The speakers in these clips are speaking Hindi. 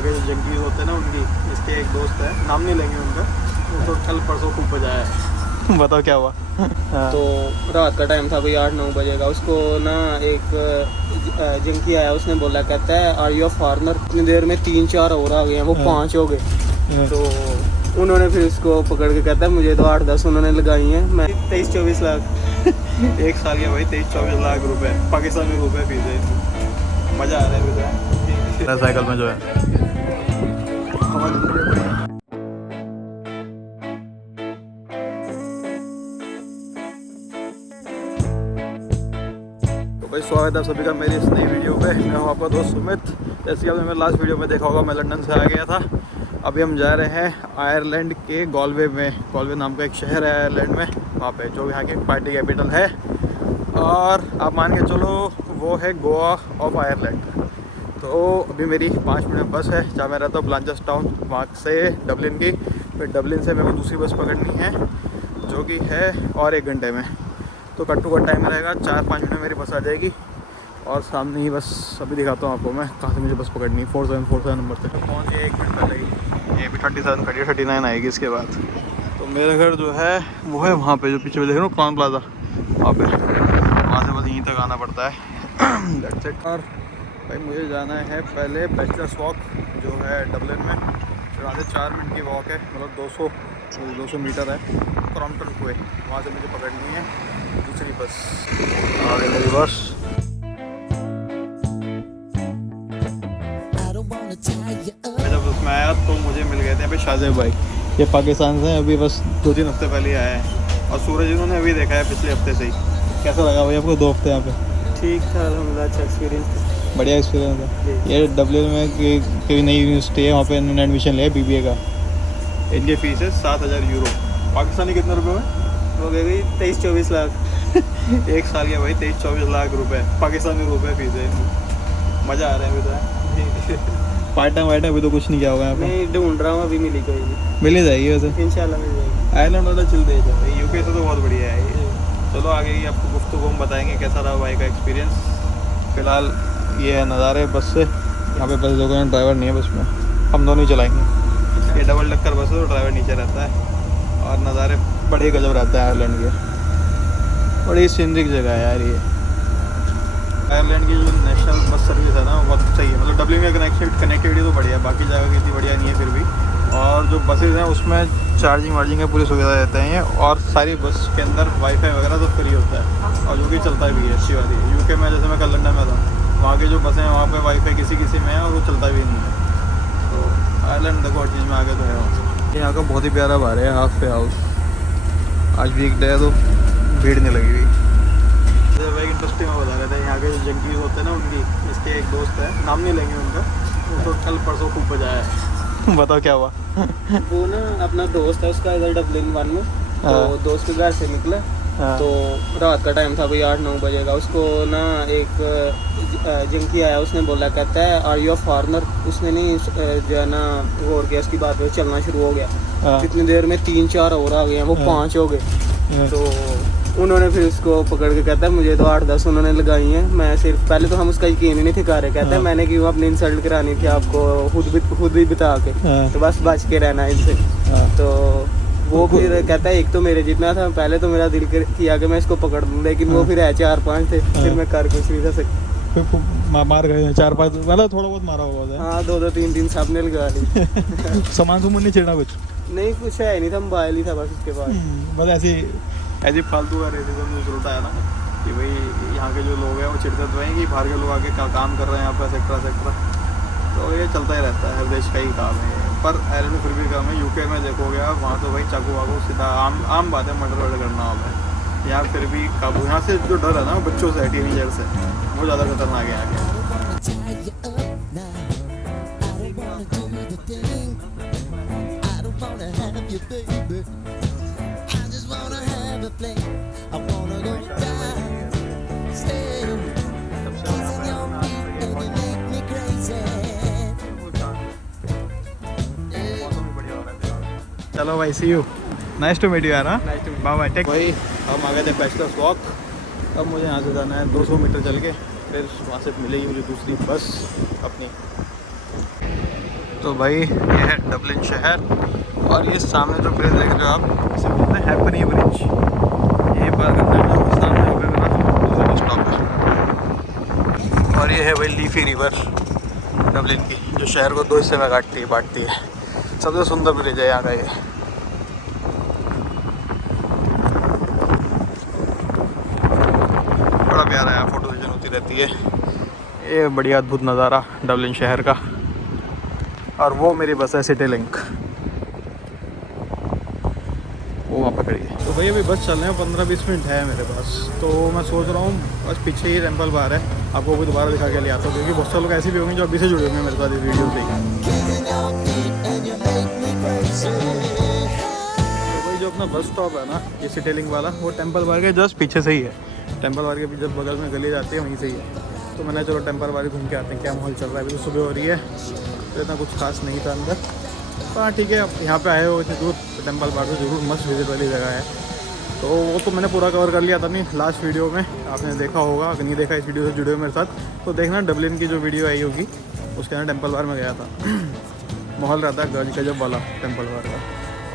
यहाँ के जो जंगली होते हैं ना उनकी, इसके एक दोस्त है, नाम नहीं लेंगे उनका, वो तो कल परसों खूब बजाया है। बताओ क्या हुआ? तो रात का टाइम था भाई, 8-9 बजे का। उसको ना एक जंकी आया, उसने बोला, कहता है आर यू अ फॉरनर। इतनी देर में 3-4 और आ गए हैं, वो 5 हो गए। तो उन्होंने फिर उसको पकड़ के कहता है मुझे तो 8-10 उन्होंने लगाई हैं, मैं 23-24 लाख एक साल के भाई 23-24 लाख रुपए पाकिस्तानी रुपए फीस है। मज़ा आ रहा है मुझे साइकिल में जो है। तो भाई स्वागत है आप सभी का मेरी इस नई वीडियो पे। मैं हूँ आपका दोस्त सुमित। जैसे कि आपने मेरे लास्ट वीडियो में देखा होगा, मैं लंदन से आ गया था। अभी हम जा रहे हैं आयरलैंड के गॉलवे में। गॉलवे नाम का एक शहर है आयरलैंड में, वहाँ पे जो यहाँ की पार्टी कैपिटल है। और आप मान के चलो वो है गोवा ऑफ आयरलैंड। तो अभी मेरी 5 मिनट बस है, जहाँ मैं रहता हूँ ब्लांचेस टाउन, वहाँ से डबलिन की। फिर डबलिन से मेरे को दूसरी बस पकड़नी है जो कि है और 1 घंटे में। तो कट टू कट टाइम रहेगा, 4-5 मिनट में मेरी बस आ जाएगी। और सामने ही बस अभी दिखाता हूँ आपको मैं कहाँ से मुझे बस पकड़नी है। 4747 नंबर से पहुँच गए 1 मिनट पहले ही। ये भी 37 खड़ी है, 39 आएगी इसके बाद। तो मेरा घर जो है वो है वहाँ पे, जो पीछे देख रहे हो कॉर्न प्लाजा, वहाँ पे। वहाँ से बस यहीं तक आना पड़ता है। That's it. और भाई मुझे जाना है पहले बैचलर्स वॉक जो है डबलिन में। फिर वहाँ से 4 मिनट की वॉक है, मतलब 200 मीटर है, क्रॉम्पटन हुए। वहाँ से मुझे पकड़नी है दूसरी बस। और मेरी बस जब उसमें आया तो मुझे मिल गए थे अभी शाहजेब भाई। ये पाकिस्तान से अभी बस 2-3 हफ्ते पहले ही आए हैं। और सूरज इन्होंने अभी देखा है पिछले हफ्ते से ही। कैसा लगा भाई आपको 2 हफ्ते यहाँ पे? ठीक था अलहमदिल्ला, अच्छा एक्सपीरियंस, बढ़िया एक्सपीरियंस है। ये डब्ल्यू में कोई नई यूनिवर्सिटी है, वहाँ पे इन्होंने एडमिशन लिया BBA का। इनकी फ़ीस है 7,000 यूरो। पाकिस्तानी कितने रुपए में हो गए भाई 23-24 लाख एक साल के भाई 23-24 लाख रुपए पाकिस्तानी रुपए फीस है इनकी। मज़ा आ रहा है अभी तो। पार्ट टाइम अभी तो कुछ नहीं किया होगा यहाँ पे? मैं ढूंढ रहा हूँ, अभी मिली कोई नहीं। मिल ही जाएगी वैसे, इंशाल्लाह मिल जाएगी। आयरलैंड वाला चिल दे जाए। UK से तो बहुत बढ़िया है ये। चलो आगे की आपको गुफ्तगू हम बताएंगे कैसा रहा भाई का एक्सपीरियंस। फ़िलहाल ये है नज़ारे बस से। यहाँ पे बस लोगों में ड्राइवर नहीं है बस में, हम दोनों ही चलाएंगे। ये डबल टक्कर बस है तो ड्राइवर नीचे रहता है। और नज़ारे बड़े गजब रहते हैं आयरलैंड के। बड़ी सीनरिक जगह है यार ये। आयरलैंड की जो नेशनल बस सर्विस है ना बहुत सही है। मतलब डब्लिन में कनेक्टिविटी तो बढ़िया है, बाकी जगह की इतनी बढ़िया नहीं है फिर भी। और जो बसेज़ हैं उसमें चार्जिंग वार्जिंग की पूरी सुविधा देते हैं। और सारी बस के अंदर वाईफाई वगैरह तो फ्री होता है, और जो कि चलता भी है अच्छी बात है। UK में जैसे मैं कल लंदन में था, वहाँ की जो बसें हैं वहाँ पे वाईफाई किसी में है और वो चलता भी नहीं है। तो आयरलैंड देखो हर चीज़ में आगे तो है वहाँ। यहाँ का बहुत ही प्यारा बार है हाफ पे हाउस। आज वीक डे है तो भीड़ नहीं लगी हुई। जैसे भाई इंटरेस्टिंग में बता रहे थे, यहाँ के जो जंगली होते हैं ना उनकी, इसके एक दोस्त है, नाम नहीं लेंगे उनका, वो तो कल परसों खूब बजाया है। बताओ क्या हुआ? वो ना अपना दोस्त है उसका, इधर डबलिन 1 में। तो दोस्त के घर से निकला, तो रात का टाइम था भाई, 8-9 बजे का। उसको ना एक जंकी आया, उसने बोला, कहता है आर यू अ फॉरनर। उसने नहीं जो है ना गौर किया उसकी बात पे, चलना शुरू हो गया। इतनी देर में 3-4 और आ गए हैं, वो 5 हो गए। तो उन्होंने फिर उसको पकड़ के कहता है मुझे तो 8-10 उन्होंने लगाई हैं, मैं सिर्फ, पहले तो हम उसका यकीन ही नहीं थे कर रहे। कहता है मैंने क्यों अपनी इंसल्ट करानी थी आपको, खुद भी बता के, तो बस बच के रहना इनसे। तो वो फिर कहता है एक तो मेरे जितना था, पहले तो मेरा दिल किया कि मैं इसको पकड़ दूँ, लेकिन वो फिर है 4-5 थे, फिर मैं कर कुछ नहीं था सकता। मार गए 4-5, मतलब थोड़ा बहुत मारा होगा। हाँ 2-2 3-3 सबने लगा ली। सामान नहीं छेड़ा कुछ नहीं, कुछ है नहीं था, मोबाइल ही था बस उसके पास। बस ऐसी फालतू का रेसिज्म जो चलता है ना, कि भाई यहाँ के जो लोग हैं वो चिढ़ते तो हैं कि बाहर के लोग आके काम कर रहे हैं यहाँ पर एक्सेट्रा। तो ये चलता ही रहता है, हर देश का ही काम है। पर आयरलैंड में फिर भी काम है। UK में देखोगे आप, वहाँ तो भाई चाकू वाकू सीधा आम बात है, मर्डर करना होता है। यहाँ फिर भी काबू, यहाँ से जो डर है ना बच्चों से, टीनेजर से, वो ज़्यादा खतरनाक है यहाँ के। चलो भाई, see you, nice to meet you यार। Bye bye, take. भाई हम आ गए थे बैचलर्स वॉक। अब मुझे यहाँ से जाना है 200 मीटर चल के, फिर वहाँ से मिलेगी मुझे दूसरी बस अपनी। तो भाई ये है डबलिन शहर और ये सामने जो ब्रिज देख रहे हो आप इसे बोलते हैं हैपनी ब्रिज। ये पार करना है सामने हो गया बस स्टॉप है। और ये है भाई लीफी रिवर डबलिन की जो शहर को 2 हिस्से में बांटती है। सबसे सुंदर ब्रिज है यहाँ का ये। बड़ा प्यारा है, फोटो सेशन होती रहती है। ये बढ़िया अद्भुत नज़ारा डबलिन शहर का। और वो मेरी बस है सिटी लिंक, वो वहाँ पर खड़ी है। तो भैया अभी बस चलने में 15-20 मिनट है मेरे पास। तो मैं सोच रहा हूँ बस पीछे ही टेम्पल बार है, आपको भी दोबारा दिखा के ले आता हूँ क्योंकि बहुत सारे लोग ऐसे भी होंगे जो अभी से जुड़े होंगे मेरे साथ इस वीडियो तो भाई जो अपना बस स्टॉप है ना ये सिटी लिंक वाला, वो टेम्पल बार के जस्ट पीछे से ही है। टेम्पल बार के भी जब बगल में गली जाती है वहीं से ही है। तो मैंने चलो टेम्पल बार घूम के आते हैं क्या माहौल चल रहा है। अभी तो सुबह हो रही है तो इतना कुछ खास नहीं था अंदर। तो हाँ ठीक है, अब यहाँ पे आए हो इतनी दूर तो टेम्पल बार तो जरूर मस्त विजिट वाली जगह है। तो वो तो मैंने पूरा कवर कर लिया था नहीं लास्ट वीडियो में, आपने देखा होगा। अगर नहीं देखा इस वीडियो से जुड़े हो मेरे साथ तो देखना, डबलिन की जो वीडियो आई होगी उसके अंदर टेम्पल बार में गया था। माहौल रहता है गजब वाला टेम्पल बार का।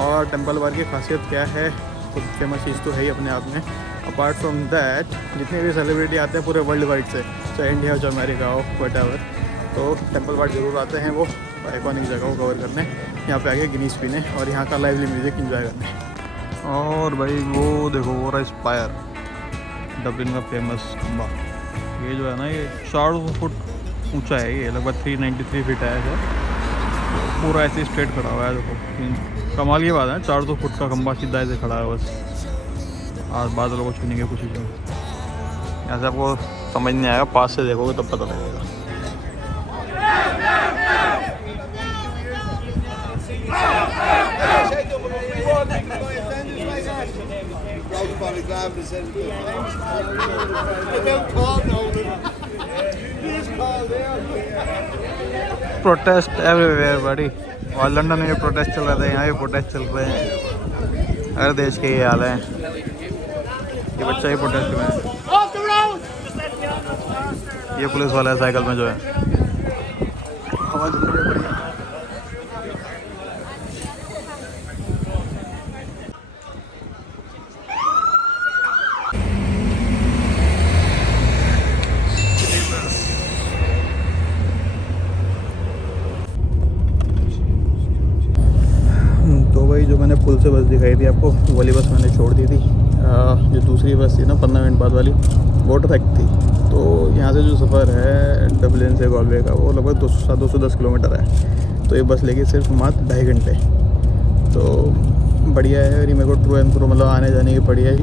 और टेम्पल बार की खासियत क्या है, तो फेमस चीज़ तो है ही अपने आप में। अपार्ट फ्रॉम दैट जितने भी सेलिब्रिटी आते हैं पूरे वर्ल्ड वाइड से, चाहे इंडिया हो चाहे अमेरिका हो व्हाटएवर, तो टेम्पल बार जरूर आते हैं वो आइकॉनिक जगह को कवर करने, यहाँ पे आके गिनीज पीने और यहाँ का लाइवली म्यूज़िक एंजॉय करने। और भाई वो देखो वो रहा स्पायर, डबलिन का फेमस खंबा। ये जो है ना ये 400 फुट ऊंचा है, ये लगभग 393 फीट है ऐसे। पूरा ऐसे स्ट्रेट खड़ा हुआ है देखो, कमाल की बात है। 400 फुट का खंबा सीधा ऐसे खड़ा है बस, और बादलों को छूने की कोशिश में। यहाँ से आपको समझ नहीं आएगा, पास से देखोगे तब पता लगेगा। प्रोटेस्ट एवरीवेयर बड़ी, और लंदन में प्रोटेस्ट चल रहे थे, यहाँ भी प्रोटेस्ट चल रहे हैं। हर देश के ये हाल है। ये बच्चा ही प्रोटेस्ट में है, ये पुलिस वाला है साइकिल में जो है। हवा चल रही है बढ़िया। तो भाई जो मैंने पुल से बस दिखाई थी आपको, वो वाली बस मैंने छोड़ दी थी। जो दूसरी बस थी ना 15 मिनट बाद वाली, वो ट्रैक थी। तो यहाँ से जो सफ़र है डबलिन से गॉलवे का वो लगभग 210 किलोमीटर है। तो ये बस लेगी सिर्फ मात्र 2.5 घंटे। तो बढ़िया है। और ये मेरे को थ्रू एंड थ्रू मतलब आने जाने की पड़ी है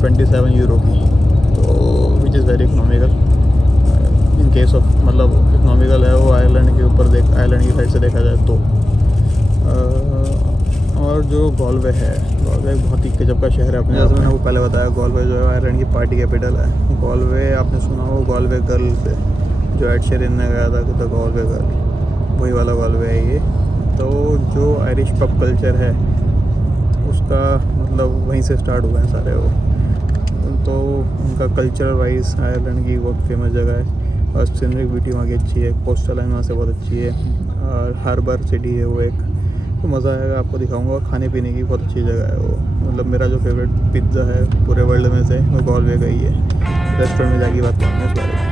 27 यूरो की, तो which is very economical in case of, मतलब इकोनॉमिकल है वो आयरलैंड के ऊपर आयरलैंड की साइड से देखा जाए तो। और जो गॉलवे है, गॉलवे बहुत ही गजब का शहर है अपने आप में। मैंने वो पहले बताया, गॉलवे जो है आयरलैंड की पार्टी कैपिटल है। गॉलवे आपने सुना हो, गॉलवे गर्ल से जो एड शेरिन ने गया था द गॉलवे गर्ल, वही वाला गॉलवे है ये। तो जो आयरिश पब कल्चर है उसका मतलब वहीं से स्टार्ट हुए हैं सारे वो। तो उनका कल्चर वाइज आयरलैंड की बहुत फेमस जगह है। और सीनरिक ब्यूटी वहाँ की अच्छी है, कोस्टल लाइन वहाँ से बहुत अच्छी है, और हार्बर सिटी है वो एक। तो मज़ा आएगा, आपको दिखाऊंगा। खाने पीने की बहुत अच्छी जगह है वो। मतलब मेरा जो फेवरेट पिज़्ज़ा है पूरे वर्ल्ड में से वो गॉलवे का ही है। रेस्टोरेंट में जाके बात करेंगे इस बारे में।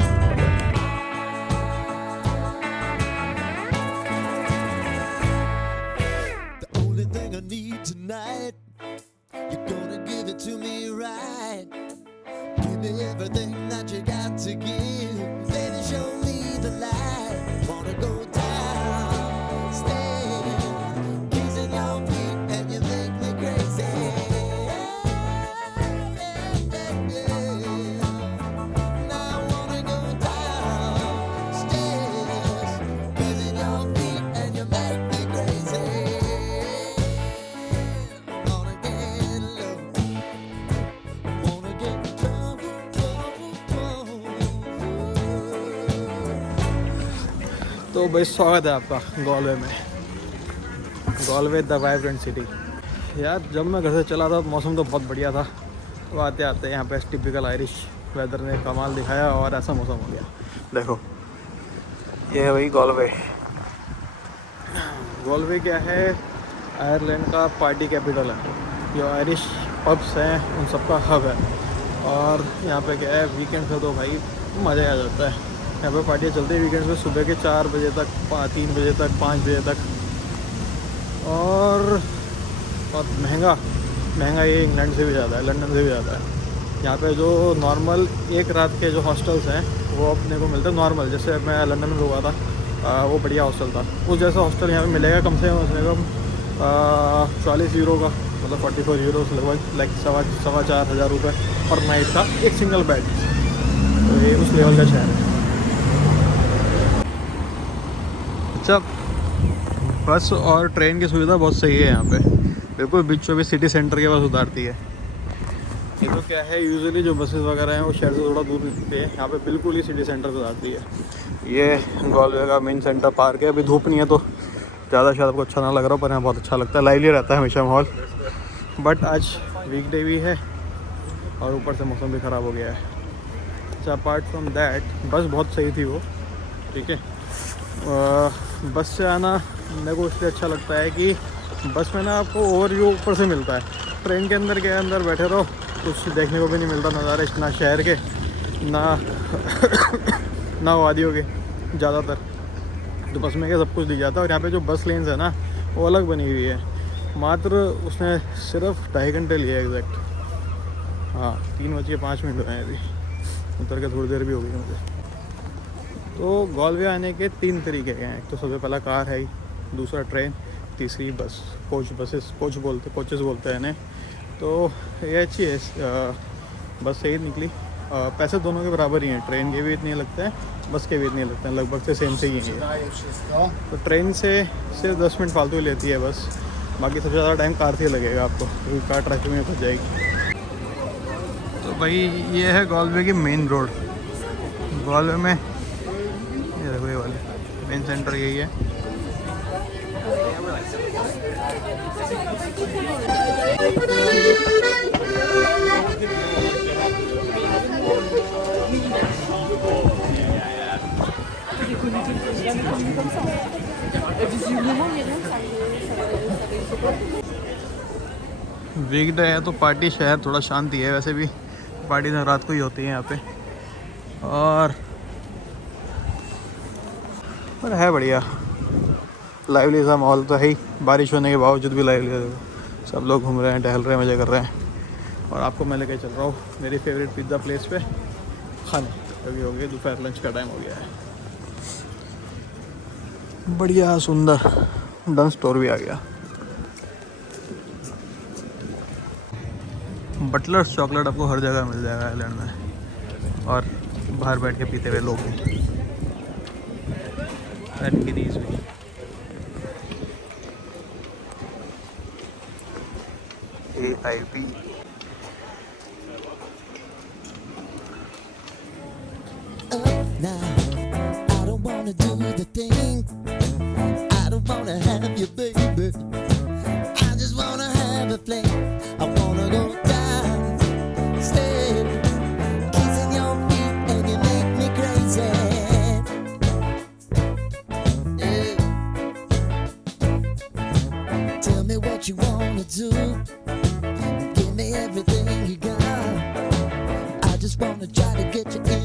तो भाई स्वागत है आपका गॉलवे में। Galway the vibrant city. यार जब मैं घर से चला था मौसम तो बहुत बढ़िया था, तो आते आते यहाँ पे टिपिकल आयरिश वेदर ने कमाल दिखाया और ऐसा मौसम हो गया। देखो ये है भाई गॉलवे, गॉलवे क्या है, आयरलैंड का पार्टी कैपिटल है। जो आयरिश पब्स हैं उन सबका हब है। और यहाँ पे क्या है, वीकेंड पे तो भाई मज़ा आ जाता है। यहाँ पे पार्टियाँ चलती है वीकेंड पे सुबह के 4 बजे तक, 3 बजे तक, 5 बजे तक। और बहुत महंगा ये इंग्लैंड से भी ज़्यादा है, लंदन से भी ज़्यादा है। यहाँ पे जो नॉर्मल एक रात के जो हॉस्टल्स हैं वो अपने को मिलते हैं नॉर्मल। जैसे मैं लंदन में रुका था, वो बढ़िया हॉस्टल था, उस जैसा हॉस्टल यहाँ पे मिलेगा कम से कम 40 यूरो का, मतलब 44 यूरो लगभग, लाइक 4,500 रुपये पर नाइट का एक सिंगल बेड। तो ये उस लेवल का शहर है। अच्छा, बस और ट्रेन की सुविधा बहुत सही है यहाँ पे, बिल्कुल बीचों बीच सिटी सेंटर के पास उतारती है। ये तो क्या है, यूजुअली जो बसेस वगैरह हैं वो शहर से थोड़ा दूर मिलती है, यहाँ पे बिल्कुल ही सिटी सेंटर से उतारती है। ये गॉलवे का मेन सेंटर पार्क है। अभी धूप नहीं है तो ज़्यादा शायद आपको अच्छा ना लग रहा हो, पर यहाँ बहुत अच्छा लगता है, लाइवली रहता है हमेशा माहौल। बट आज वीकडे भी है और ऊपर से मौसम भी ख़राब हो गया है। अच्छा, अपार्ट फ्रॉम दैट बस बहुत सही थी वो, ठीक है। बस से आना मेरे को इसलिए अच्छा लगता है कि बस में ना आपको ओवरव्यू ऊपर से मिलता है। ट्रेन के अंदर क्या है, अंदर बैठे रहो कुछ देखने को भी नहीं मिलता नज़ारे, ना शहर के ना वादियों के ज़्यादातर। तो बस में क्या सब कुछ दिख जाता है। और यहाँ पे जो बस लेन्स है ना वो अलग बनी हुई है। मात्र उसने सिर्फ 2.5 घंटे लिए एग्जैक्ट। हाँ, 3:05 हुए हैं अभी, उतर के थोड़ी देर भी हो गई मुझे। तो गॉलवे आने के 3 तरीके हैं। एक तो सबसे पहला कार है, दूसरा ट्रेन, तीसरी बस, कोचेस बोलते हैं इन्हें। तो ये अच्छी है, बस सही निकली। पैसे दोनों के बराबर ही हैं, ट्रेन के भी इतने लगते हैं, बस के भी इतने लगते हैं, लगभग से सेम से ही है। तो ट्रेन से सिर्फ 10 मिनट फालतू ही लेती है बस, बाकी सबसे ज़्यादा टाइम कार से ही लगेगा आपको, क्योंकि कार ट्रैफिक में फंस जाएगी। तो भाई ये है गॉलवे की मेन रोड। गॉलवे में ये देखो, ये वाली मेन सेंटर यही है। वीकडे है तो पार्टी शहर थोड़ा शांति है, वैसे भी पार्टी तो रात को ही होती है यहाँ पे। और है बढ़िया, लाइवली सा माहौल तो है ही, बारिश होने के बावजूद भी लाइवली है। सब लोग घूम रहे हैं, टहल रहे हैं, मज़े कर रहे हैं। और आपको मैं लेके चल रहा हूँ मेरी फेवरेट पिज़्ज़ा प्लेस पे खाने। अभी हो गया दोपहर, लंच का टाइम हो गया है। बढ़िया सुंदर डन स्टोर भी आ गया। बटलर्स चॉकलेट आपको हर जगह मिल जाएगा आइलैंड में, और बाहर बैठ के पीते हुए लोग भी, एंड गिरीज भी। AIP now, I don't wanna do the thing, I don't wanna have you, baby, I just wanna have a fling, I wanna go down, stay, kissing your feet and you make me crazy, yeah. Tell me what you wanna do, give me everything you got, I just wanna try to get you in.